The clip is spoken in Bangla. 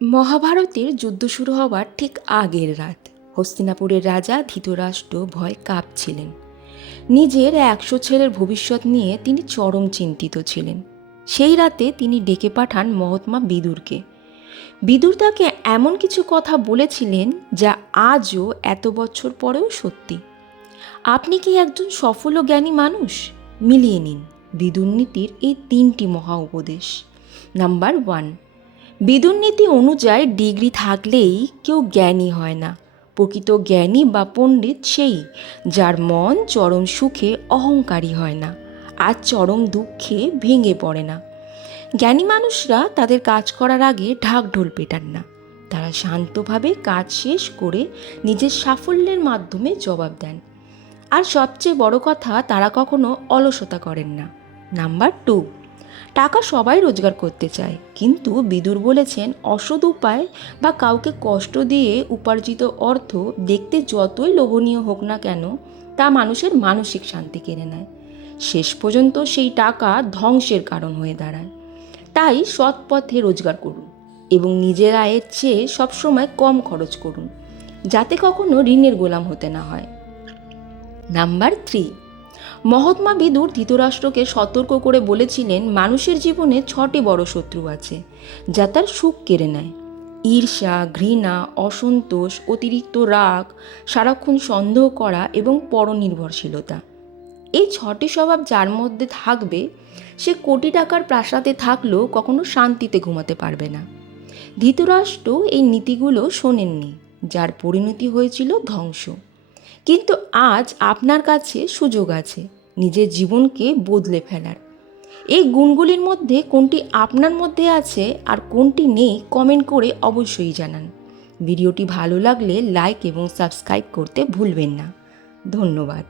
মহাভারতের যুদ্ধ শুরু হওয়ার ঠিক আগের রাত হস্তিনাপুরের রাজা ধৃতরাষ্ট্র ভয় কাঁপছিলেন। নিজের 100 ছেলের ভবিষ্যৎ নিয়ে তিনি চরম চিন্তিত ছিলেন। সেই রাতে তিনি ডেকে পাঠান মহাত্মা বিদুরকে। বিদুর তাকে এমন কিছু কথা বলেছিলেন যা আজও এত বছর পরেও সত্যি। আপনি কি একজন সফল ও জ্ঞানী মানুষ? মিলিয়ে নিন বিদুর নীতির এই 3টি মহা উপদেশ। নাম্বার 1, বিদুর নীতি অনুযায়ী ডিগ্রি থাকলেই কেউ জ্ঞানী হয় না। প্রকৃত জ্ঞানী বা পণ্ডিত সেই যার মন চরম সুখে অহংকারী হয় না আর চরম দুঃখে ভেঙে পড়ে না। জ্ঞানী মানুষরা তাদের কাজ করার আগে ঢাকঢোল পেটান না। তারা শান্তভাবে কাজ শেষ করে নিজের সাফল্যের মাধ্যমে জবাব দেন। আর সবচেয়ে বড় কথা, তারা কখনো অলসতা করেন না। নাম্বার 2, টাকা সবাই রোজগার করতে চায়, কিন্তু বিদুর বলেছেন অসৎ উপায় বা কাউকে কষ্ট দিয়ে উপার্জিত অর্থ দেখতে যতই লোভনীয় হোক না কেন, তা মানুষের মানসিক শান্তি কেড়ে নেয়। শেষ পর্যন্ত সেই টাকা ধ্বংসের কারণ হয়ে দাঁড়ায়। তাই সৎ পথে রোজগার করুন এবং নিজের আয়ের চেয়ে সবসময় কম খরচ করুন, যাতে কখনো ঋণের গোলাম হতে না হয়। নাম্বার 3, মহাত্মা বিদুর ধৃতরাষ্ট্রকে সতর্ক করে বলেছিলেন মানুষের জীবনে 6টি বড় শত্রু আছে যা তার সুখ কেড়ে নেয়: ঈর্ষা, ঘৃণা, অসন্তোষ, অতিরিক্ত রাগ, সারাক্ষণ সন্দেহ করা এবং পরনির্ভরশীলতা। এই 6টি স্বভাব যার মধ্যে থাকবে, সে কোটি টাকার প্রাসাদে থাকলেও কখনো শান্তিতে ঘুমাতে পারবে না। ধৃতরাষ্ট্র এই নীতিগুলো শোনেননি, যার পরিণতি হয়েছিল ধ্বংস। কিন্তু আজ আপনার কাছে সুযোগ আছে নিজের জীবনকে বদলে ফেলার। এই গুণগুলির মধ্যে কোনটি আপনার মধ্যে আছে আর কোনটি নেই, কমেন্ট করে অবশ্যই জানান। ভিডিওটি ভালো লাগলে লাইক এবং সাবস্ক্রাইব করতে ভুলবেন না। ধন্যবাদ।